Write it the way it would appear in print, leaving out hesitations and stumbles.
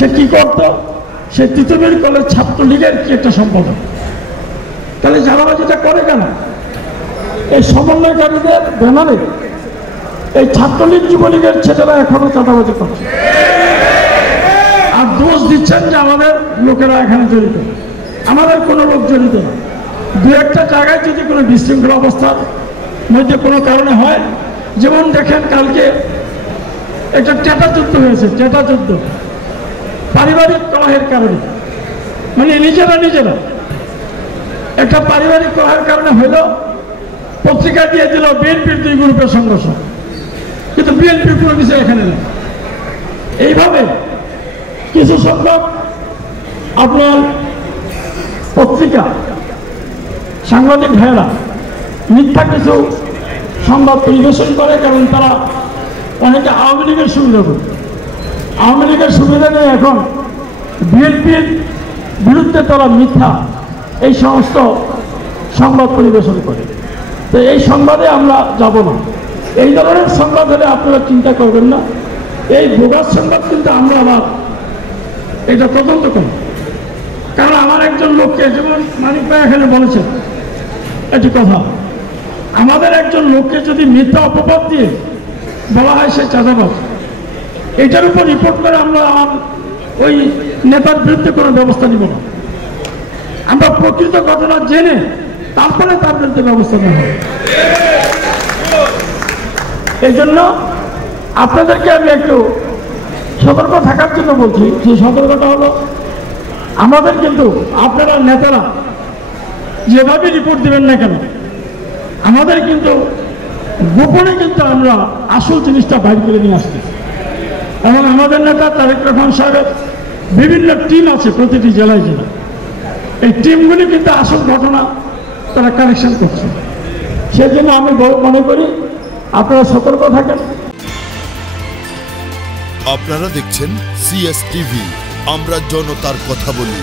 সে কি করতো, সে তিতুমির কলেজ ছাত্রলীগের কি একটা সম্পাদক। তাহলে চাঁদাবাজিটা করে কেন? এই সমন্বয়কারীদের ব্যানারে এই ছাত্রলীগ যুবলীগের ছেলেরা এখনো চাঁদাবাজি করছে, আর দোষ দিচ্ছেন যে আমাদের লোকেরা এখানে জড়িত। আমাদের কোনো লোক জড়িত না। দু একটা জায়গায় যদি কোনো বিশৃঙ্খল অবস্থার মধ্যে কোনো কারণে হয়, যেমন দেখেন কালকে একটা টেটা যুদ্ধ হয়েছে, টেটা যুদ্ধ পারিবারিক কলহের কারণে, মানে নিজেরা একটা পারিবারিক কলহের কারণে হইল, পত্রিকা দিয়ে দিল বিএনপির 2 গ্রুপের সংঘর্ষ, কিন্তু বিএনপির কোনো কিছু এখানে নেই। এইভাবে কিছু সংখ্যক আপনার পত্রিকা সাংবাদিক ভাইয়েরা মিথ্যা কিছু সংবাদ পরিবেশন করে, কারণ তারা অনেকে আওয়ামী লীগের সুবিধা করে। আওয়ামী লীগের সুবিধা নিয়ে এখন বিএনপির বিরুদ্ধে তারা মিথ্যা এই সমস্ত সংবাদ পরিবেশন করে। তো এই সংবাদে আমরা যাব না। এই ধরনের সংবাদ হলে আপনারা চিন্তা করবেন না, এই বোগাস সংবাদ কিন্তু আমরা আবার এটা তদন্ত করব। কারণ আমার একজন লোককে, যেমন মানিক ভাই এখানে বলেছেন একটি কথা, আমাদের একজন লোককে যদি মিথ্যা অপবাদ দিয়ে বলা হয় সে চাঁদাবাজ, এটার উপর রিপোর্ট করে আমরা ওই নেতার বিরুদ্ধে কোনো ব্যবস্থা নিব না। আমরা প্রকৃত ঘটনা জেনে তারপরে তার বিরুদ্ধে ব্যবস্থা নেওয়া হবে। এই জন্য আপনাদেরকে আমি একটু সতর্ক থাকার জন্য বলছি। সেই সতর্কতা হলো, আমাদের কিন্তু আপনারা নেতারা যেভাবে রিপোর্ট দেবেন না কেন, আমাদের কিন্তু গোপনে কিন্তু আমরা আসল জিনিসটা বাইর করে নিয়ে আসছি। এবং আমাদের নেতা তারেক রহমান সাহেবের বিভিন্ন টিম আছে প্রতিটি জেলায়। এই টিমগুলি কিন্তু আসল ঘটনা তারা কালেকশন করছে। সেই জন্য আমি মনে করি আপনারা সতর্ক থাকেন। আপনারা দেখছেন CS টিভি, আমরা জনতার কথা বলি।